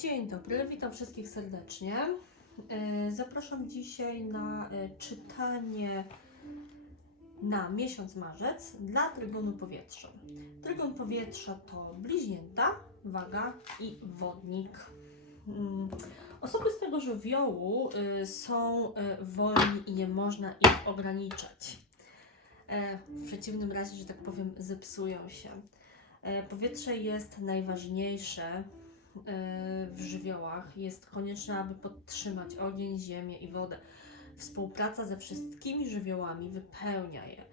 Dzień dobry, witam wszystkich serdecznie. E, Zapraszam dzisiaj na e, czytanie na miesiąc marzec dla Trygonu Powietrza. Trygon Powietrza to bliźnięta, waga i wodnik. Mm, Osoby z tego żywiołu y, są wolni i nie można ich ograniczać. E, W przeciwnym razie, że tak powiem, zepsują się. E, Powietrze jest najważniejsze e, w żywiołach. Jest konieczne, aby podtrzymać ogień, ziemię i wodę. Współpraca ze wszystkimi żywiołami wypełnia je.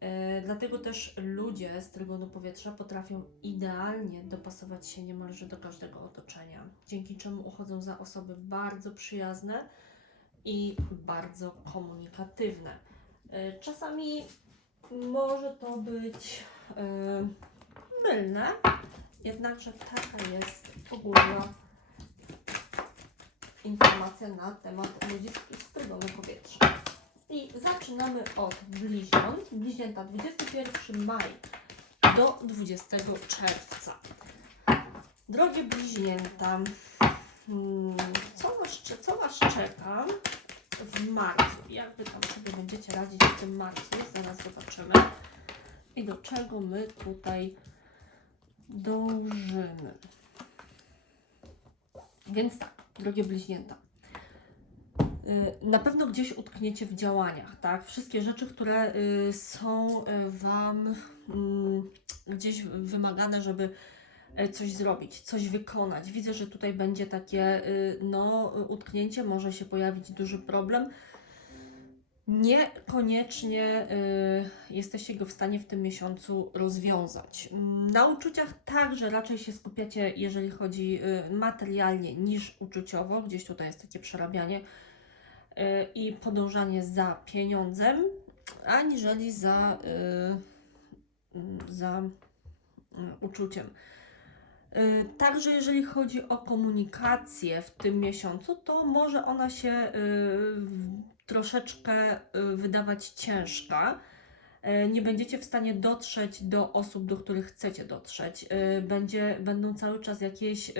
E, Dlatego też ludzie z trygonu powietrza potrafią idealnie dopasować się niemalże do każdego otoczenia, dzięki czemu uchodzą za osoby bardzo przyjazne i bardzo komunikatywne. E, Czasami może to być e, mylne, jednakże taka jest ogólna informacja na temat ludzi z- trygonu powietrza. I zaczynamy od bliźniąt. Bliźnięta 21 maj do 20 czerwca. Drogie bliźnięta, mm, co was, co was czeka w marcu? Jak wy tam sobie będziecie radzić w tym marcu? Zaraz zobaczymy. I do czego my tutaj dążymy. Więc tak, drogie bliźnięta. Y, Na pewno gdzieś utkniecie w działaniach, tak? Wszystkie rzeczy, które y, są y, Wam mm, gdzieś wymagane, żeby coś zrobić, coś wykonać. Widzę, że tutaj będzie takie, no, utknięcie, może się pojawić duży problem. Niekoniecznie y, jesteście go w stanie w tym miesiącu rozwiązać. Na uczuciach także raczej się skupiacie, jeżeli chodzi y, materialnie, niż uczuciowo. Gdzieś tutaj jest takie przerabianie y, i podążanie za pieniądzem, aniżeli za, za uczuciem. Także jeżeli chodzi o komunikację w tym miesiącu, to może ona się troszeczkę y, wydawać ciężka. Y, Nie będziecie w stanie dotrzeć do osób, do których chcecie dotrzeć. Y, Będzie, będą cały czas jakieś y,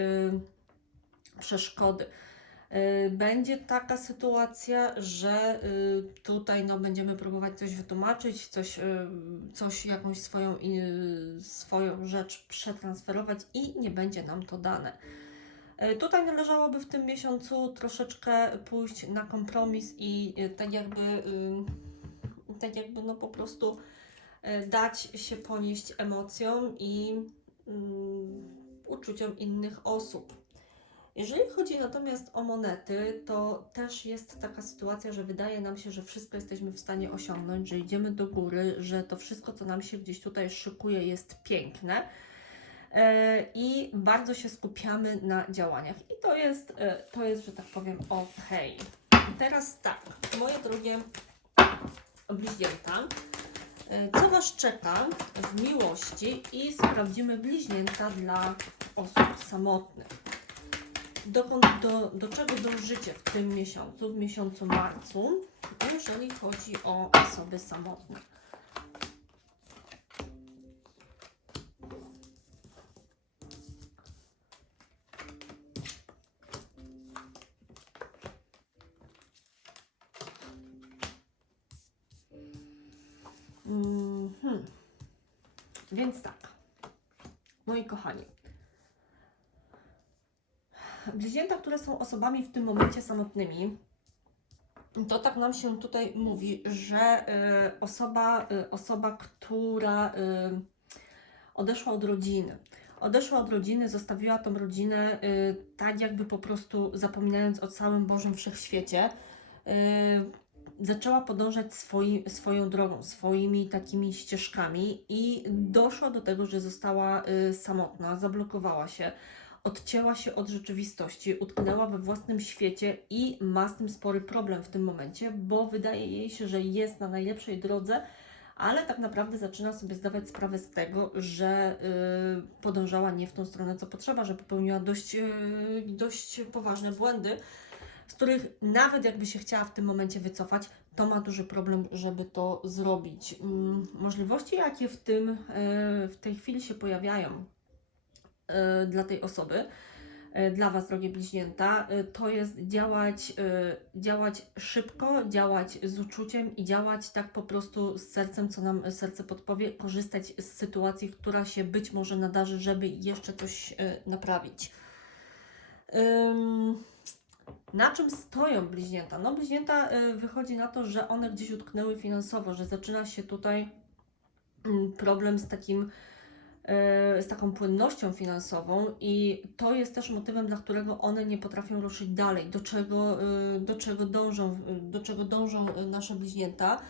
przeszkody. Y, Będzie taka sytuacja, że y, tutaj no, będziemy próbować coś wytłumaczyć, coś, coś jakąś swoją, swoją rzecz przetransferować i nie będzie nam to dane. Y, Tutaj należałoby w tym miesiącu troszeczkę pójść na kompromis i y, tak jakby, tak jakby no po prostu y, dać się ponieść emocjom i uczuciom innych osób. Jeżeli chodzi natomiast o monety, to też jest taka sytuacja, że wydaje nam się, że wszystko jesteśmy w stanie osiągnąć, że idziemy do góry, że to wszystko, co nam się gdzieś tutaj szykuje, jest piękne. E, I bardzo się skupiamy na działaniach. I to jest, e, to jest że tak powiem, ok. Teraz tak, moje drogie bliźnięta. E, Co Was czeka w miłości i sprawdzimy bliźnięta dla osób samotnych dokąd, do, do czego dążycie w tym miesiącu, w miesiącu marcu, jeżeli chodzi o osoby samotne. Więc tak, moi kochani, bliźnięta, które są osobami w tym momencie samotnymi, to tak nam się tutaj mówi, że y, osoba, y, osoba, która y, odeszła od rodziny, odeszła od rodziny, zostawiła tą rodzinę y, tak jakby po prostu zapominając o całym Bożym Wszechświecie, y, zaczęła podążać swoją drogą, swoimi takimi ścieżkami i doszła do tego, że została y, samotna, zablokowała się odcięła się od rzeczywistości, utknęła we własnym świecie i ma z tym spory problem w tym momencie, bo wydaje jej się, że jest na najlepszej drodze, ale tak naprawdę zaczyna sobie zdawać sprawę z tego, że y, podążała nie w tą stronę, co potrzeba, że popełniła dość, y, dość poważne błędy, z których nawet jakby się chciała w tym momencie wycofać, to ma duży problem, żeby to zrobić. Mm, Możliwości, jakie w, tym, y, w tej chwili się pojawiają, y, dla tej osoby, e, dla Was, drogie bliźnięta, e, to jest działać, e, działać szybko, działać z uczuciem i działać tak po prostu z sercem, co nam serce podpowie, korzystać z sytuacji, która się być może nadarzy, żeby jeszcze coś e, naprawić. Ym, na czym stoją bliźnięta? No, bliźnięta e, wychodzi na to, że one gdzieś utknęły finansowo, że zaczyna się tutaj mm, problem z takim e, z taką płynnością finansową i to jest też motywem, dla którego one nie potrafią ruszyć dalej, do czego, e, do czego dążą, do czego dążą nasze bliźnięta.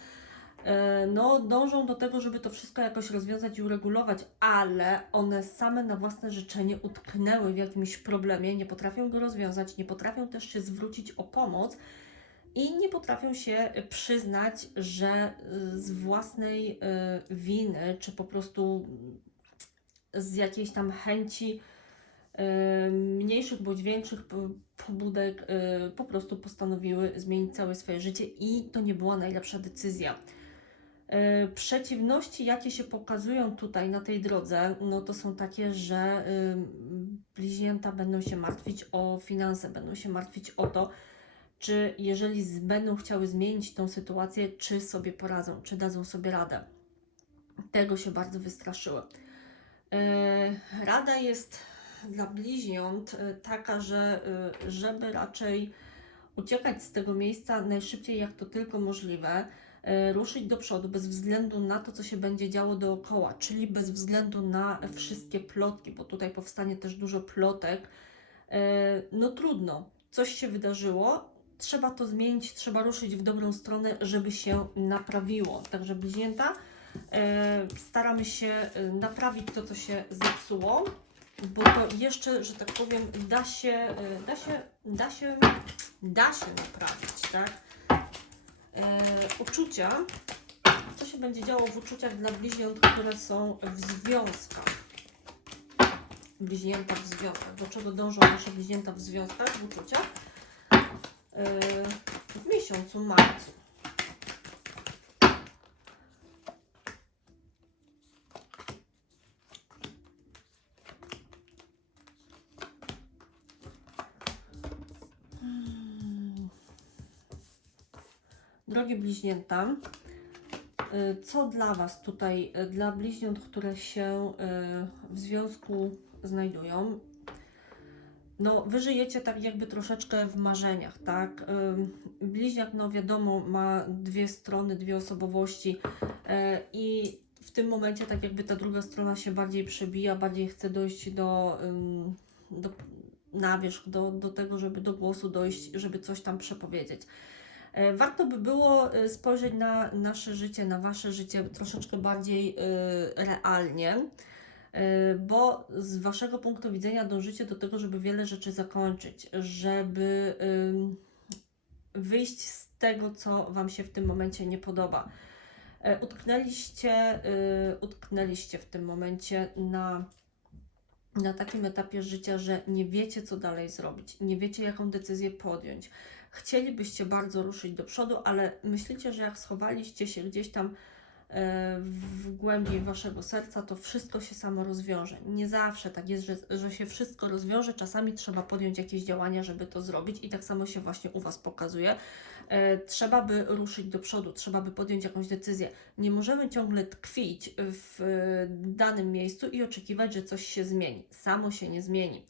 E, No, dążą do tego, żeby to wszystko jakoś rozwiązać i uregulować, ale one same na własne życzenie utknęły w jakimś problemie, nie potrafią go rozwiązać, nie potrafią też się zwrócić o pomoc i nie potrafią się przyznać, że y, z własnej y, winy, czy po prostu z jakiejś tam chęci mniejszych bądź większych pobudek po prostu postanowiły zmienić całe swoje życie i to nie była najlepsza decyzja. Y, Przeciwności, jakie się pokazują tutaj na tej drodze, no to są takie, że y, bliźnięta będą się martwić o finanse, będą się martwić o to, czy jeżeli będą chciały zmienić tą sytuację, czy sobie poradzą, czy dadzą sobie radę. Tego się bardzo wystraszyły. Yy, Rada jest dla bliźniąt taka, że żeby raczej uciekać z tego miejsca najszybciej jak to tylko możliwe, ruszyć do przodu bez względu na to, co się będzie działo dookoła, czyli bez względu na wszystkie plotki, bo tutaj powstanie też dużo plotek. Yy, No trudno, coś się wydarzyło, trzeba to zmienić, trzeba ruszyć w dobrą stronę, żeby się naprawiło. Także bliźnięta, e, staramy się e, naprawić to, co się zepsuło, bo to jeszcze, że tak powiem, da się, e, da się, da się, da się naprawić, tak? E, uczucia, co się będzie działo w uczuciach dla bliźniąt, które są w związkach. Bliźnięta w związkach. Do czego dążą nasze bliźnięta w związkach, w uczuciach? E, w miesiącu marcu. Drogie bliźnięta, y, co dla Was tutaj, y, dla bliźniąt, które się y, w związku znajdują? No, wy żyjecie tak jakby troszeczkę w marzeniach, tak? Bliźniak, no wiadomo, ma dwie strony, dwie osobowości i w tym momencie tak jakby ta druga strona się bardziej przebija, bardziej chce dojść do, do na wierzch, do, do tego, żeby do głosu dojść, żeby coś tam przepowiedzieć. E, Warto by było e, spojrzeć na nasze życie, na Wasze życie troszeczkę bardziej e, realnie, bo z Waszego punktu widzenia dążycie do tego, żeby wiele rzeczy zakończyć, żeby wyjść z tego, co Wam się w tym momencie nie podoba. Utknęliście, utknęliście w tym momencie na, na takim etapie życia, że nie wiecie, co dalej zrobić, nie wiecie, jaką decyzję podjąć. Chcielibyście bardzo ruszyć do przodu, ale myślicie, że jak schowaliście się gdzieś tam e, w głębi waszego serca, to wszystko się samo rozwiąże. Nie zawsze tak jest, że, że się wszystko rozwiąże. Czasami trzeba podjąć jakieś działania, żeby to zrobić, i tak samo się właśnie u Was pokazuje. E, Trzeba by ruszyć do przodu, trzeba by podjąć jakąś decyzję. Nie możemy ciągle tkwić w danym miejscu i oczekiwać, że coś się zmieni. Samo się nie zmieni.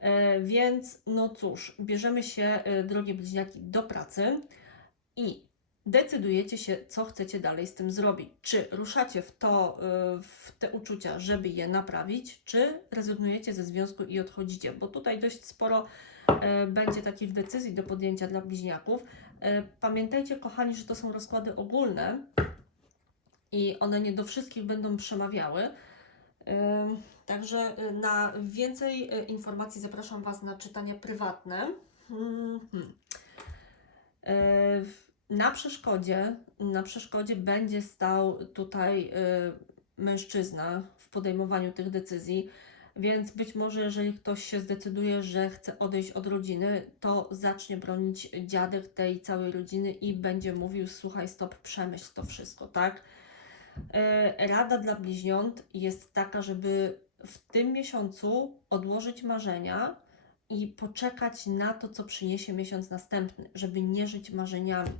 E, Więc, no cóż, bierzemy się, e, drogie bliźniaki, do pracy i decydujecie się, co chcecie dalej z tym zrobić. Czy ruszacie w to, y, w te uczucia, żeby je naprawić, czy rezygnujecie ze związku i odchodzicie, bo tutaj dość sporo e, będzie takich decyzji do podjęcia dla bliźniaków. E, Pamiętajcie, kochani, że to są rozkłady ogólne i one nie do wszystkich będą przemawiały. E, Także e, na więcej e, informacji zapraszam Was na czytania prywatne. Mhm. E, w- Na przeszkodzie, na przeszkodzie będzie stał tutaj y, mężczyzna w podejmowaniu tych decyzji, więc być może jeżeli ktoś się zdecyduje, że chce odejść od rodziny, to zacznie bronić dziadek tej całej rodziny i będzie mówił: Słuchaj, stop, przemyśl to wszystko, tak? E, Rada dla bliźniąt jest taka, żeby w tym miesiącu odłożyć marzenia, i poczekać na to, co przyniesie miesiąc następny, żeby nie żyć marzeniami.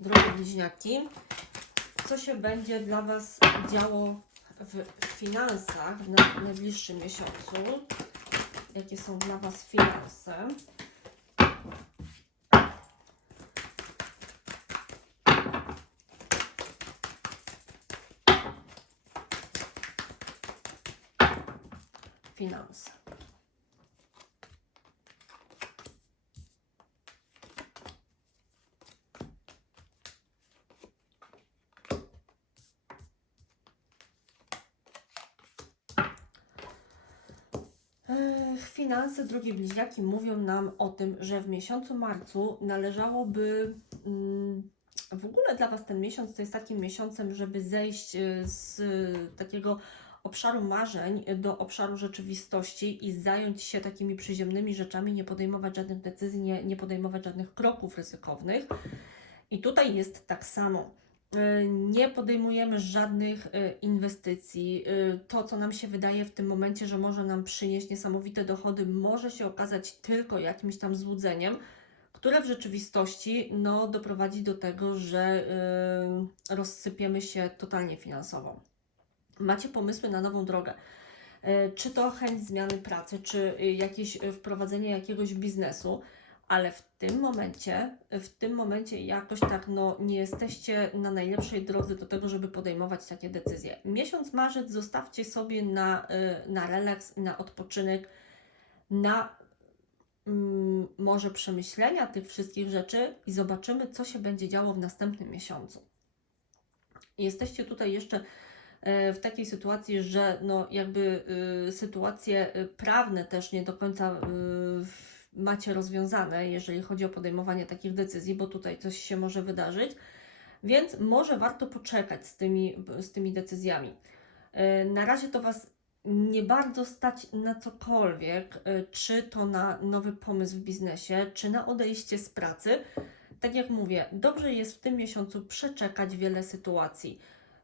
Drogie bliźniaki, co się będzie dla Was działo w finansach w na- najbliższym miesiącu? Jakie są dla Was finanse? Finanse. Finanse, drogie bliźniaki, mówią nam o tym, że w miesiącu marcu należałoby mm, w ogóle dla Was ten miesiąc to jest takim miesiącem, żeby zejść y, z takiego obszaru marzeń do obszaru rzeczywistości i zająć się takimi przyziemnymi rzeczami, nie podejmować żadnych decyzji, nie, nie podejmować żadnych kroków ryzykownych. I tutaj jest tak samo. Y, Nie podejmujemy żadnych y, inwestycji. Y, To, co nam się wydaje w tym momencie, że może nam przynieść niesamowite dochody, może się okazać tylko jakimś tam złudzeniem, które w rzeczywistości no, doprowadzi do tego, że rozsypiemy się totalnie finansowo. Macie pomysły na nową drogę. Y, Czy to chęć zmiany pracy, czy y, jakieś y, wprowadzenie jakiegoś biznesu, ale w tym momencie, w tym momencie jakoś tak no, nie jesteście na najlepszej drodze do tego, żeby podejmować takie decyzje. Miesiąc marzec zostawcie sobie na, na relaks, na odpoczynek, na mm, może przemyślenia tych wszystkich rzeczy i zobaczymy, co się będzie działo w następnym miesiącu. Jesteście tutaj jeszcze e, w takiej sytuacji, że no jakby y, sytuacje y, prawne też nie do końca y, macie rozwiązane, jeżeli chodzi o podejmowanie takich decyzji, bo tutaj coś się może wydarzyć, więc może warto poczekać z tymi, z tymi decyzjami. E, Na razie to Was nie bardzo stać na cokolwiek, e, czy to na nowy pomysł w biznesie, czy na odejście z pracy. Tak jak mówię, dobrze jest w tym miesiącu przeczekać wiele sytuacji.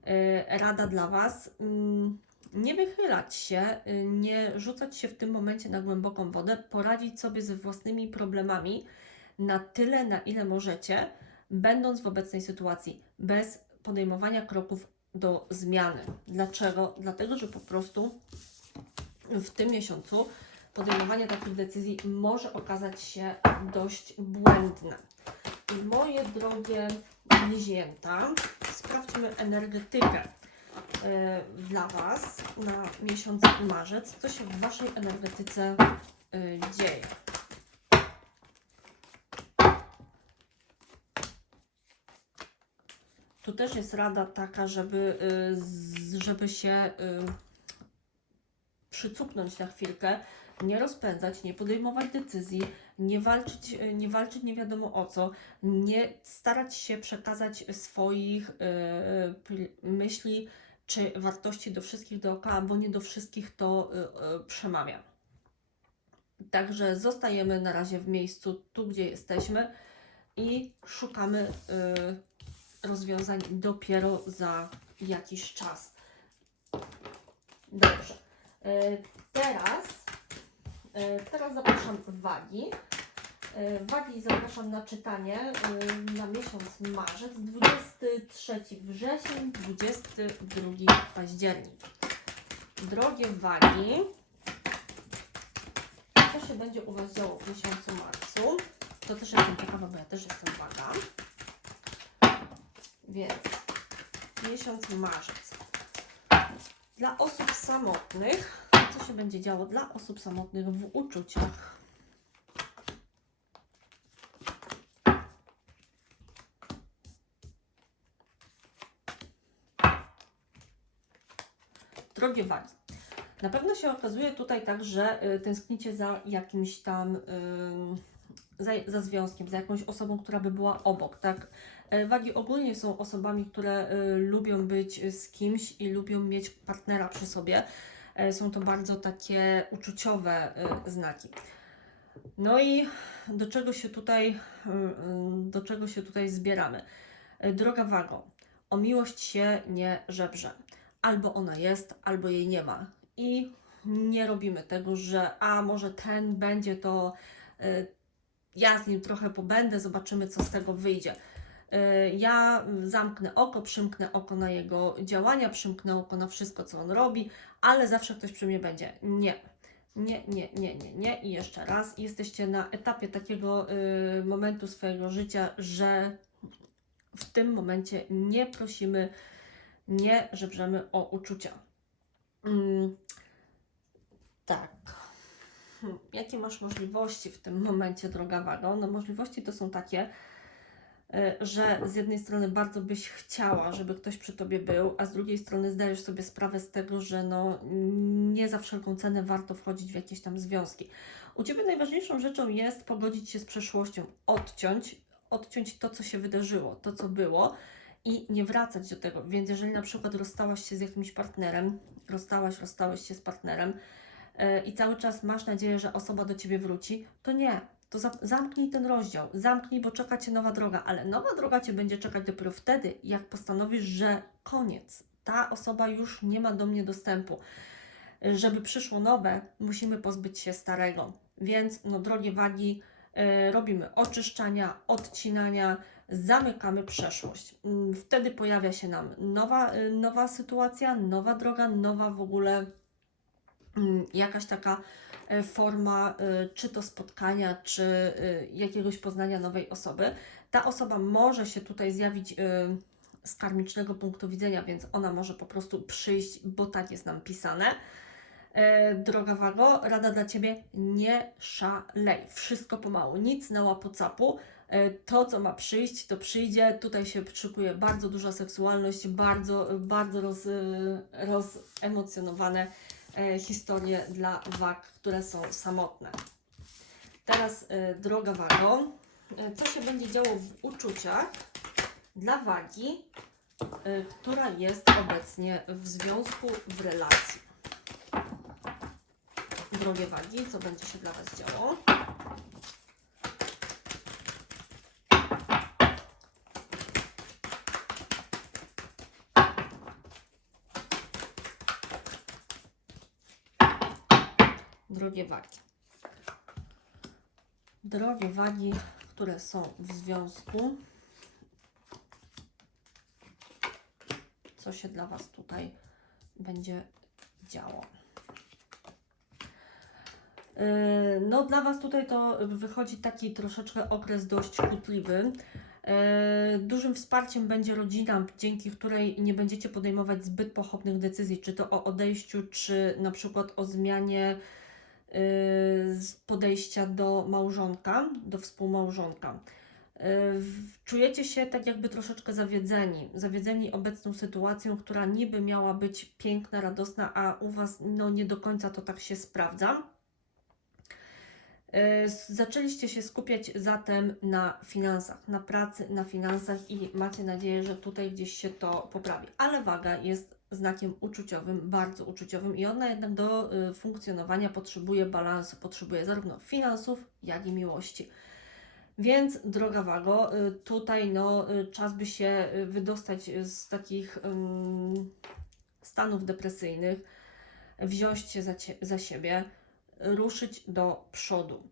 E, Rada dla Was. mm, Nie wychylać się, y, nie rzucać się w tym momencie na głęboką wodę, poradzić sobie ze własnymi problemami na tyle, na ile możecie, będąc w obecnej sytuacji, bez podejmowania kroków do zmiany. Dlaczego? Dlatego, że po prostu w tym miesiącu podejmowanie takich decyzji może okazać się dość błędne. I moje drogie bliźnięta, sprawdźmy energetykę e, dla Was na miesiąc marzec. Co się w Waszej energetyce e, dzieje? Tu też jest rada taka, żeby, z- żeby się przycupnąć na chwilkę, nie rozpędzać, nie podejmować decyzji, nie walczyć, y, nie walczyć nie wiadomo o co, nie starać się przekazać swoich pl- myśli czy wartości do wszystkich dookoła, bo nie do wszystkich to y, przemawia. Także zostajemy na razie w miejscu, tu gdzie jesteśmy i szukamy rozwiązań dopiero za jakiś czas. Dobrze. E, e, teraz zapraszam wagi. E, Wagi zapraszam na czytanie e, na miesiąc marzec, 23 wrzesień, 22 październik. Drogie wagi, co się będzie u Was działo w miesiącu marcu? To też jestem ciekawa, bo ja też jestem waga. Więc miesiąc marzec. Dla osób samotnych, się będzie działo dla osób samotnych w uczuciach? Drogie wagi. Na pewno się okazuje tutaj tak, że y, tęsknicie za jakimś tam, y, za, za związkiem, za jakąś osobą, która by była obok, tak? E, Wagi ogólnie są osobami, które y, lubią być z kimś i lubią mieć partnera przy sobie. E, Są to bardzo takie uczuciowe y, znaki. No i do czego się tutaj, y, do czego się tutaj zbieramy? E, Droga Wago, o miłość się nie żebrze. Albo ona jest, albo jej nie ma. i nie robimy tego, że a może ten będzie to, ja z nim trochę pobędę, zobaczymy co z tego wyjdzie. Y, Ja zamknę oko, przymknę oko na jego działania, przymknę oko na wszystko, co on robi, ale zawsze ktoś przy mnie będzie. Nie. Nie, nie, nie, nie, nie. I jeszcze raz, jesteście na etapie takiego y, momentu swojego życia, że w tym momencie nie prosimy, nie żebrzemy o uczucia. Mm, tak. Hmm, Jakie masz możliwości w tym momencie, droga Wago? No możliwości to są takie, że z jednej strony bardzo byś chciała, żeby ktoś przy Tobie był, a z drugiej strony zdajesz sobie sprawę z tego, że no nie za wszelką cenę warto wchodzić w jakieś tam związki. U Ciebie najważniejszą rzeczą jest pogodzić się z przeszłością, odciąć, odciąć to, co się wydarzyło, to, co było i nie wracać do tego. Więc jeżeli na przykład rozstałaś się z jakimś partnerem, rozstałaś, rozstałeś się z partnerem yy, i cały czas masz nadzieję, że osoba do Ciebie wróci, to nie. To za- zamknij ten rozdział, zamknij, bo czeka Cię nowa droga, ale nowa droga Cię będzie czekać dopiero wtedy, jak postanowisz, że koniec. Ta osoba już nie ma do mnie dostępu. Żeby przyszło nowe, musimy pozbyć się starego. Więc, no drogie wagi, yy, robimy oczyszczania, odcinania, zamykamy przeszłość. Mm, Wtedy pojawia się nam nowa, y, nowa sytuacja, nowa droga, nowa w ogóle jakaś taka e, forma, y, czy to spotkania, czy y, jakiegoś poznania nowej osoby. Ta osoba może się tutaj zjawić z karmicznego punktu widzenia, więc ona może po prostu przyjść, bo tak jest nam pisane. E, Droga Wago, rada dla Ciebie, nie szalej. Wszystko pomału, nic na łapu-capu. E, To, co ma przyjść, to przyjdzie. Tutaj się szykuje bardzo duża seksualność, bardzo, bardzo roz, rozemocjonowane e, historie dla wag, które są samotne. Teraz, e, droga Wago, e, co się będzie działo w uczuciach dla wagi, e, która jest obecnie w związku, w relacji? Drogie wagi, co będzie się dla Was działo? Drogie wagi. Drogie wagi, które są w związku. Co się dla Was tutaj będzie działo? Yy, No, dla Was tutaj to wychodzi taki troszeczkę okres dość kłótliwy. Yy, Dużym wsparciem będzie rodzina, dzięki której nie będziecie podejmować zbyt pochopnych decyzji, czy to o odejściu, czy na przykład o zmianie podejścia do małżonka, do współmałżonka. W- Czujecie się tak jakby troszeczkę zawiedzeni, zawiedzeni obecną sytuacją, która niby miała być piękna, radosna, a u Was no, nie do końca to tak się sprawdza. S- Zaczęliście się skupiać zatem na finansach, na pracy, na finansach i macie nadzieję, że tutaj gdzieś się to poprawi. Ale waga jest znakiem uczuciowym, bardzo uczuciowym i ona jednak do y, funkcjonowania potrzebuje balansu, potrzebuje zarówno finansów, jak i miłości. Więc, droga Wago, y, tutaj no, y, czas by się wydostać z takich ym, stanów depresyjnych, wziąć się za, za siebie, ruszyć do przodu.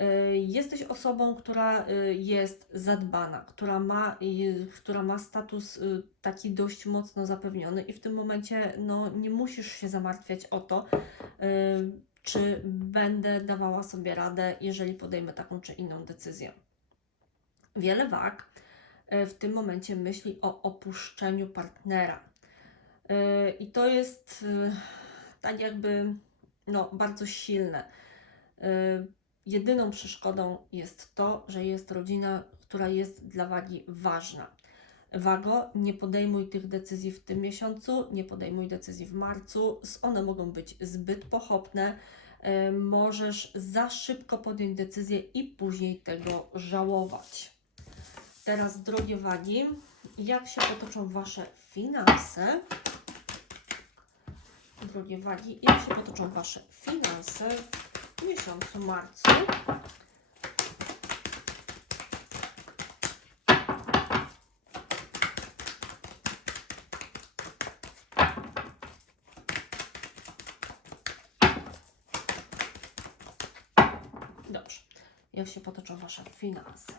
Y, Jesteś osobą, która y, jest zadbana, która ma, y, która ma status taki dość mocno zapewniony i w tym momencie no, nie musisz się zamartwiać o to, czy będę dawała sobie radę, jeżeli podejmę taką czy inną decyzję. Wiele wag w tym momencie myśli o opuszczeniu partnera. I to jest tak jakby no, bardzo silne. Jedyną przeszkodą jest to, że jest rodzina, która jest dla wagi ważna. Wago, nie podejmuj tych decyzji w tym miesiącu, nie podejmuj decyzji w marcu. One mogą być zbyt pochopne. Y, Możesz za szybko podjąć decyzję i później tego żałować. Teraz, drogie wagi, jak się potoczą Wasze finanse? Drogie wagi, jak się potoczą Wasze finanse w miesiącu marcu. Dobrze, jak się potoczą Wasze finanse?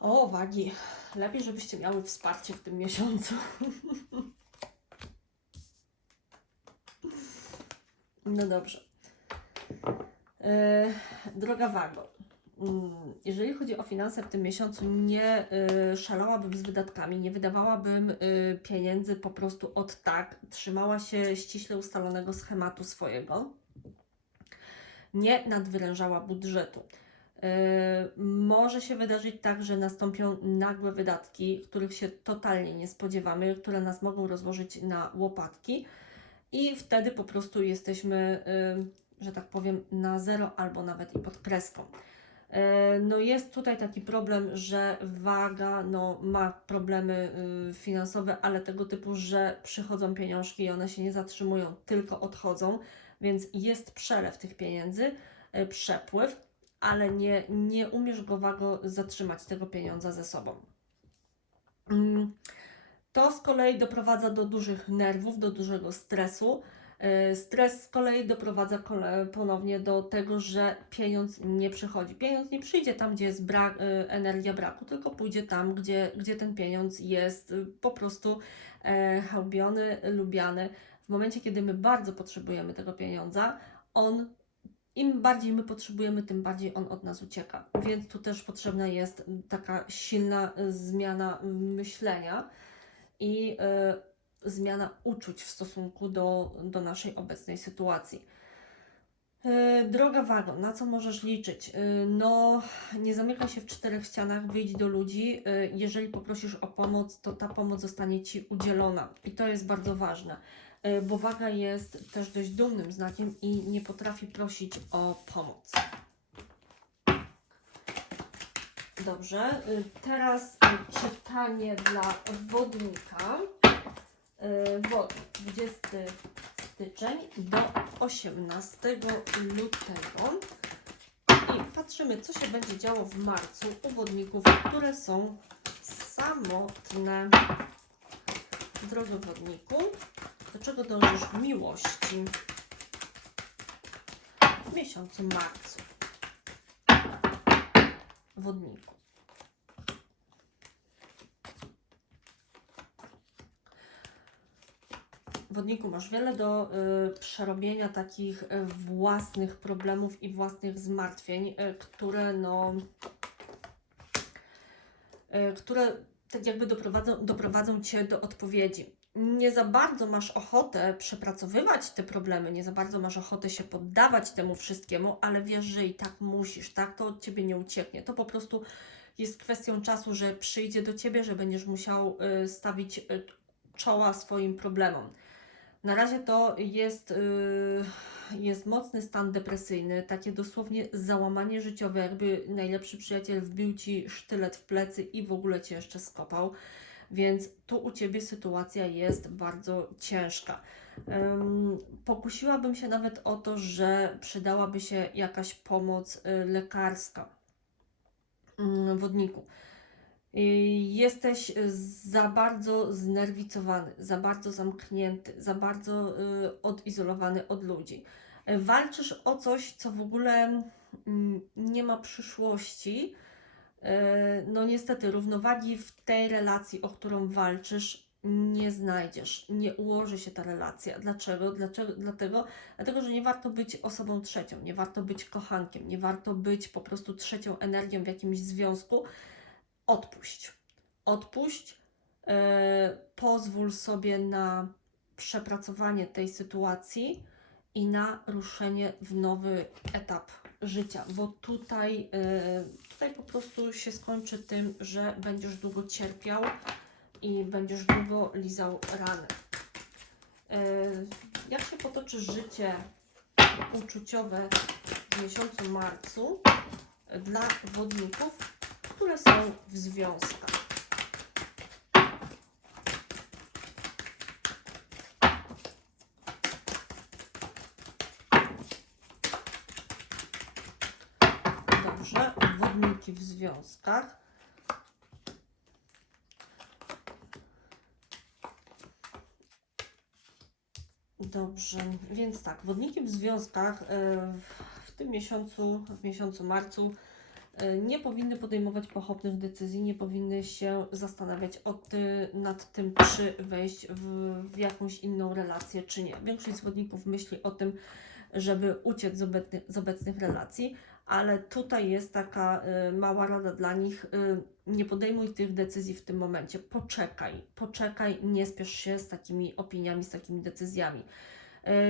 O, wagi. Lepiej, żebyście miały wsparcie w tym miesiącu. No dobrze. E, droga Wago, mm, jeżeli chodzi o finanse w tym miesiącu, nie y, szalałabym z wydatkami, nie wydawałabym y, pieniędzy po prostu od tak, trzymała się ściśle ustalonego schematu swojego, nie nadwyrężała budżetu. Może się wydarzyć tak, że nastąpią nagłe wydatki, których się totalnie nie spodziewamy, które nas mogą rozłożyć na łopatki i wtedy po prostu jesteśmy, y, że tak powiem, na zero albo nawet i pod kreską. E, No jest tutaj taki problem, że waga no, ma problemy y, finansowe, ale tego typu, że przychodzą pieniążki i one się nie zatrzymują, tylko odchodzą, więc jest przelew tych pieniędzy, y, przepływ, ale nie, nie umiesz go wago zatrzymać tego pieniądza ze sobą. To z kolei doprowadza do dużych nerwów, do dużego stresu. E, Stres z kolei doprowadza ponownie do tego, że pieniądz nie przychodzi. Pieniądz nie przyjdzie tam, gdzie jest brak, e, energia braku, tylko pójdzie tam, gdzie, gdzie ten pieniądz jest e, po prostu e, hałubiony, lubiany. W momencie, kiedy my bardzo potrzebujemy tego pieniądza, on im bardziej my potrzebujemy, tym bardziej on od nas ucieka. Więc tu też potrzebna jest taka silna zmiana myślenia i e, zmiana uczuć w stosunku do, do naszej obecnej sytuacji. E, Droga Wago, na co możesz liczyć? E, No, nie zamykaj się w czterech ścianach, wyjdź do ludzi. E, Jeżeli poprosisz o pomoc, to ta pomoc zostanie Ci udzielona. I to jest bardzo ważne, bo waga jest też dość dumnym znakiem i nie potrafi prosić o pomoc. Dobrze, y, teraz y, czytanie dla wodnika. Y, Wodnik, 20 styczeń do 18 lutego. I patrzymy, co się będzie działo w marcu u wodników, które są samotne. Drogi wodniku, do czego dążysz w miłości w miesiącu marcu? Wodniku. Wodniku, masz wiele do y, przerobienia takich y, własnych problemów i własnych zmartwień, y, które no, y, które tak jakby doprowadzą, doprowadzą Cię do odpowiedzi. Nie za bardzo masz ochotę przepracowywać te problemy, nie za bardzo masz ochotę się poddawać temu wszystkiemu, ale wiesz, że i tak musisz, tak? To od Ciebie nie ucieknie. To po prostu jest kwestią czasu, że przyjdzie do Ciebie, że będziesz musiał y, stawić czoła swoim problemom. Na razie to jest, y, jest mocny stan depresyjny, takie dosłownie załamanie życiowe, jakby najlepszy przyjaciel wbił ci sztylet w plecy i w ogóle cię jeszcze skopał. Więc tu u ciebie sytuacja jest bardzo ciężka. Ym, pokusiłabym się nawet o to, że przydałaby się jakaś pomoc y, lekarska mm, wodniku. Y, Jesteś za bardzo znerwicowany, za bardzo zamknięty, za bardzo y, odizolowany od ludzi. Y, Walczysz o coś, co w ogóle mm, nie ma przyszłości. Y, No niestety, równowagi w tej relacji, o którą walczysz, nie znajdziesz. Nie ułoży się ta relacja. Dlaczego? Dlaczego? Dlatego, dlatego, że nie warto być osobą trzecią, nie warto być kochankiem, nie warto być po prostu trzecią energią w jakimś związku odpuść. Odpuść, yy, pozwól sobie na przepracowanie tej sytuacji i na ruszenie w nowy etap życia, bo tutaj, yy, tutaj po prostu się skończy tym, że będziesz długo cierpiał i będziesz długo lizał rany. Yy, jak się potoczy życie uczuciowe w miesiącu marcu dla wodników, które są w związkach. Dobrze, wodniki w związkach. Dobrze, więc tak, wodniki w związkach e, w tym miesiącu, w miesiącu marcu, nie powinny podejmować pochopnych decyzji, nie powinny się zastanawiać ty, nad tym, czy wejść w, w jakąś inną relację, czy nie. Większość zwodników myśli o tym, żeby uciec z obecnych, z obecnych relacji, ale tutaj jest taka y, mała rada dla nich. Y, nie podejmuj tych decyzji w tym momencie. Poczekaj, poczekaj, nie spiesz się z takimi opiniami, z takimi decyzjami.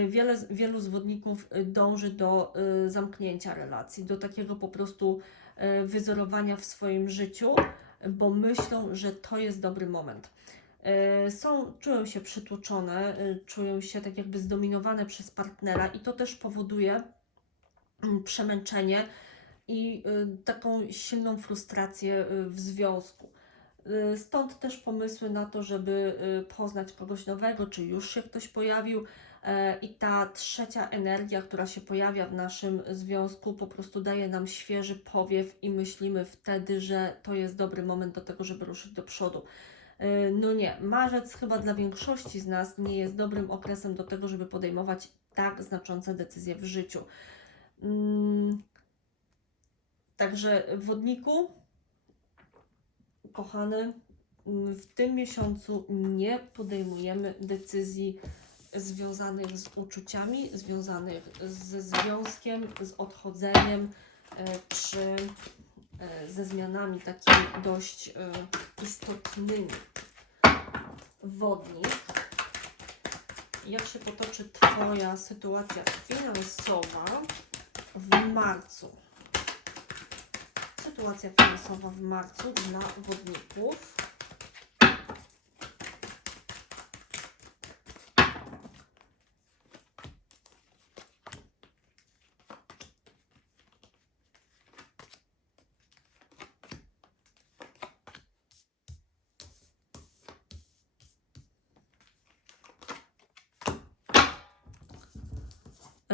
Wiele, wielu zwodników dąży do y, zamknięcia relacji, do takiego po prostu wyzorowania w swoim życiu, bo myślą, że to jest dobry moment. Y, Są, czują się przytłoczone, y, czują się tak jakby zdominowane przez partnera i to też powoduje mm, przemęczenie i taką silną frustrację w związku. Stąd też pomysły na to, żeby poznać kogoś nowego, czy już się ktoś pojawił. E, I ta trzecia energia, która się pojawia w naszym związku, po prostu daje nam świeży powiew i myślimy wtedy, że to jest dobry moment do tego, żeby ruszyć do przodu. Y, No nie, marzec chyba dla większości z nas nie jest dobrym okresem do tego, żeby podejmować tak znaczące decyzje w życiu. Mm, Także wodniku, kochany, w tym miesiącu nie podejmujemy decyzji związanych z uczuciami, związanych ze związkiem, z odchodzeniem, e, czy e, ze zmianami takimi dość e, istotnymi. Wodnik, jak się potoczy Twoja sytuacja finansowa w marcu? Sytuacja finansowa w marcu dla wodników.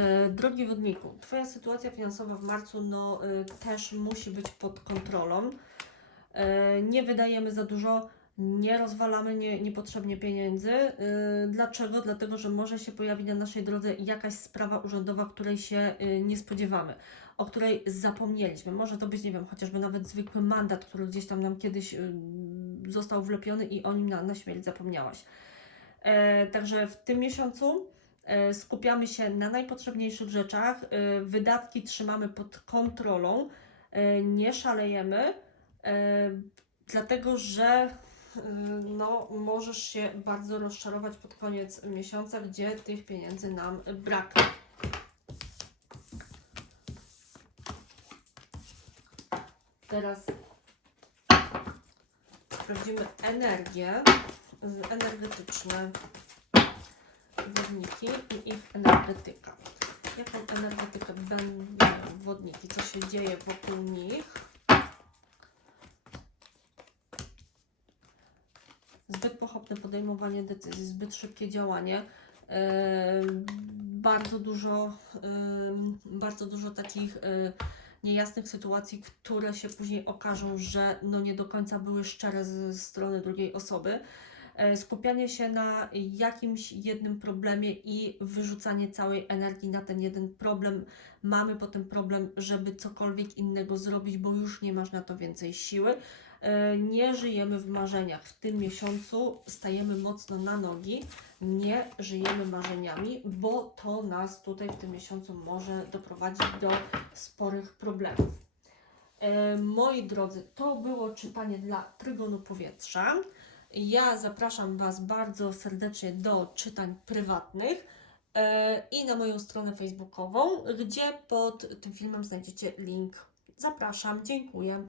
E, Drogi wodniku, Twoja sytuacja finansowa w marcu no, e, też musi być pod kontrolą. E, Nie wydajemy za dużo, nie rozwalamy nie, niepotrzebnie pieniędzy. E, Dlaczego? Dlatego, że może się pojawić na naszej drodze jakaś sprawa urzędowa, której się nie spodziewamy, o której zapomnieliśmy. Może to być, nie wiem, chociażby nawet zwykły mandat, który gdzieś tam nam kiedyś został wlepiony i o nim na, na śmierć zapomniałaś. E, Także w tym miesiącu skupiamy się na najpotrzebniejszych rzeczach, e, wydatki trzymamy pod kontrolą, e, nie szalejemy, e, dlatego że e, no, możesz się bardzo rozczarować pod koniec miesiąca, gdzie tych pieniędzy nam brak. Teraz sprawdzimy energię, energetyczne wodniki i ich energetyka. Jaką energetykę będą wodniki? Co się dzieje wokół nich? Zbyt pochopne podejmowanie decyzji, zbyt szybkie działanie. Em, bardzo dużo, em, bardzo dużo takich e, niejasnych sytuacji, które się później okażą, że no nie do końca były szczere ze strony drugiej osoby skupianie się na jakimś jednym problemie i wyrzucanie całej energii na ten jeden problem. Mamy potem problem, żeby cokolwiek innego zrobić, bo już nie masz na to więcej siły. E, Nie żyjemy w marzeniach. W tym miesiącu stajemy mocno na nogi, nie żyjemy marzeniami, bo to nas tutaj w tym miesiącu może doprowadzić do sporych problemów. E, Moi drodzy, to było czytanie dla Trygonu Powietrza. Ja zapraszam Was bardzo serdecznie do czytań prywatnych e, i na moją stronę facebookową, gdzie pod tym filmem znajdziecie link. Zapraszam, dziękuję.